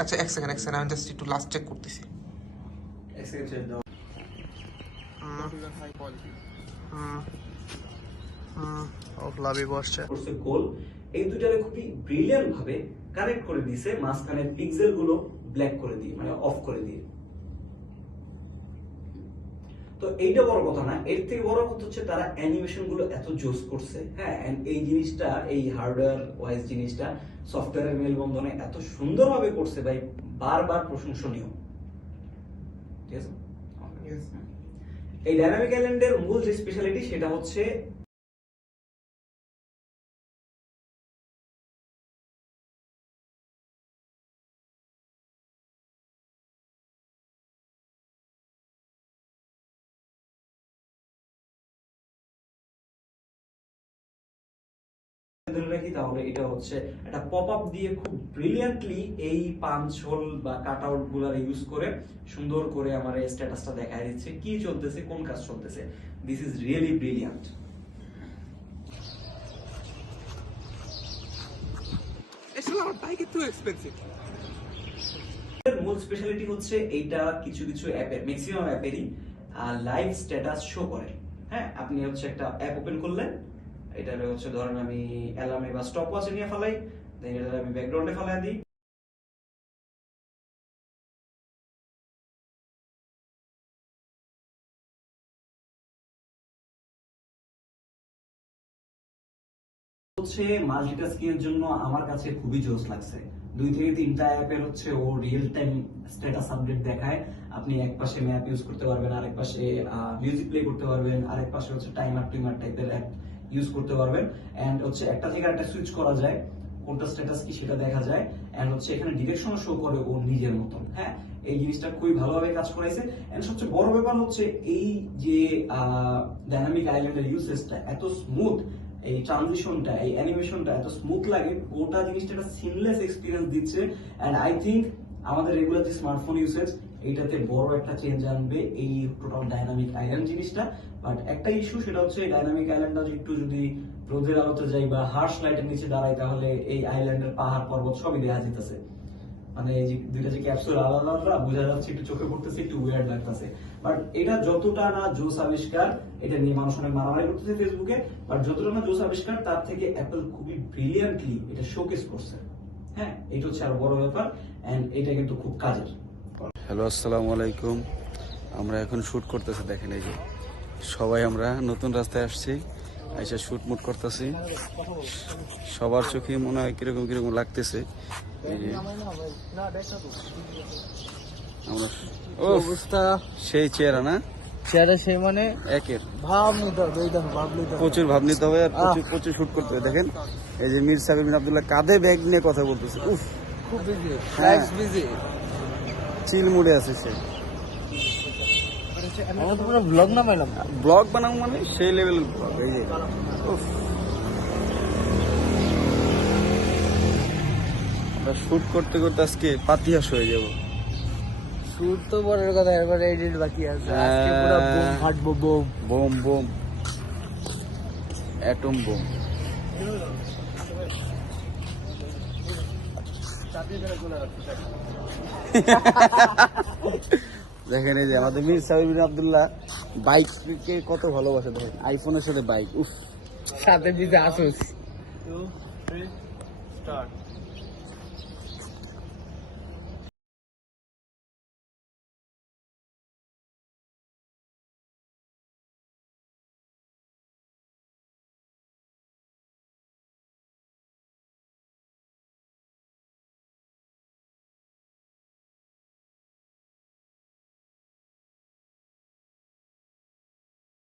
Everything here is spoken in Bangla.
আচ্ছা এক সেকেন্ড আমি জাস্ট একটু লাস্ট চেক করতেছি। এক সেকেন্ড ছেড়ে দাও। লাভি বসছে করছে গোল, এই দুটারে খুবই ব্রিলিয়ান্ট ভাবে কানেক্ট করে দিয়েছে, মাঝখানে পিক্সেল গুলো ব্ল্যাক করে দিয়ে, মানে অফ করে দিয়ে। তো এইটা বড় কথা না, এর থেকে বড় কথা হচ্ছে তারা অ্যানিমেশন গুলো এত জোস করছে। হ্যাঁ, এই জিনিসটা, এই হার্ডওয়্যার ওয়াইজ জিনিসটা সফটওয়্যারের মেলবন্ধনে এত সুন্দরভাবে করছে ভাই, বারবার প্রশংসনীয়। ঠিক আছে, এই ডাইনামিক আইল্যান্ডের মূল যে স্পেশালিটি সেটা হচ্ছে তাহলে এটা হচ্ছে একটা পপ আপ দিয়ে খুব ব্রিলিয়ান্টলি এই পাঞ্চ হোল বা কাট আউট গুলা ইউজ করে সুন্দর করে আমার স্ট্যাটাসটা দেখায় দিচ্ছে, কি চলতেছে, কোন কাজ চলতেছে। This is really brilliant. মূল স্পেশালিটি হচ্ছে এইটা কিছু কিছু অ্যাপের, ম্যাক্সিমাম অ্যাপেরই লাইভ স্ট্যাটাস শো করে। হ্যাঁ, আপনি হচ্ছে একটা অ্যাপ ওপেন করলেন, এটারে হচ্ছে ধরেন আমি অ্যালার্মে বা স্টপ ওয়াচে নিয়ে ফেলাই, দেন এটা আমি ব্যাকগ্রাউন্ডে ফেলাই দিই, হচ্ছে মাল্টিটাস্কিং এর জন্য আমার কাছে খুবই জোস লাগছে। 2 থেকে 3টা অ্যাপের হচ্ছে ও রিয়েল টাইম স্ট্যাটাস আপডেট দেখায়। আপনি এক পাশে ম্যাপ ইউজ করতে পারবেন, আরেক পাশে মিউজিক প্লে করতে পারবেন, আরেক পাশে হচ্ছে টাইমার টিমার টাইপের অ্যাপ ইউজ করতে পারবেন। এন্ড হচ্ছে একটা থেকে আরেকটা সুইচ করা যায়, কোনটা স্ট্যাটাস কি সেটা দেখা যায়। এন্ড হচ্ছে এখানে ডিরেকশন শো করে ও নিজের মতন। হ্যাঁ, এই জিনিসটা খুবই ভালোভাবে কাজ করাইছে। এন্ড সবচেয়ে বড় ব্যাপার হচ্ছে এই যে ডাইনামিক আইল্যান্ডের ইউসেজটা এত স্মুথ, এই ট্রানজিশনটা, এই অ্যানিমেশনটা এত স্মুথ লাগে, গোটা জিনিসটা একটা সিমলেস এক্সপিরিয়েন্স দিচ্ছে। এন্ড আই থিংক আমাদের রেগুলার যে স্মার্টফোন ইউসেজ, এইটাতে বড় একটা চেঞ্জ আনবে এই টোটাল ডাইনামিক আইল্যান্ড জিনিসটা। বাট একটা ইস্যু, সেটা হচ্ছে এই ডাইনামিক আইল্যান্ডটা একটু যদি রোদের আলোতে যাই বা হার্শ লাইটের নিচে দাঁড়াই, তাহলে এই আইল্যান্ডের পাহাড় পর্বত সবই দেখা যেতেছে। মানে এই যে দুইটা যে ক্যাপসুল আলাদা আলাদা বোঝা যাচ্ছে, একটু চোখে পড়তেছে, একটু উইয়ার্ড লাগতেছে। বাট এটা যতটা না জোস আবিষ্কার, এটা নিয়ে মানুষ অনেক মারামারি করতেছে ফেসবুকে, বাট যতটা না জোস আবিষ্কার, তার থেকে অ্যাপল খুবই ব্রিলিয়ান্টলি এটা শোকেস করছে। হ্যাঁ, এটা হচ্ছে আরো বড় ব্যাপার, এন্ড এটা কিন্তু খুব কাজের। হ্যালো, আসসালামু আলাইকুম। আমরা এখন শুট করতেছি, দেখেন এই যে সবাই আমরা নতুন রাস্তায় আসছি, এসে শুট মুট করতেছি। সবার চোখে মনে হয় কিরকম কিরকম লাগতেছে। আমরা অবস্থা সেই চেহারা না, চেহারা সে মানে একের ভাব নিতে হবে, এই দেখো ভাব নিতে হবে, প্রচুর ভাব নিতে হবে আর প্রচুর প্রচুর শুট করতে হবে। দেখেন এই যে মীর সাবির বিন আব্দুল্লাহ কাঁধে ব্যাগ নিয়ে কথা বলতেছে। উফ, খুব বিজি, হ্যাঁ। বিজি। চিল মুডে আছে সে। আমরা তো পুরো ব্লগ না পেলাম, ব্লগ বানাবো মানে সেই লেভেলের ব্লগ। এই যে উফ, আমরা শুট করতে করতে আজকে পাতিহাস হয়ে যাব। শুট তো পরের কথা, এবার এডিট বাকি আছে। আজকে পুরো বোম ফাটবো, bomb bomb bomb, atom bomb. দেখেন এই যে আমাদের মীর সাবির বিন আব্দুল্লাহ বাইককে কত ভালোবাসে। দেখেন আইফোনের সাথে বাইক, উফ। সাথে দিতে আসুস।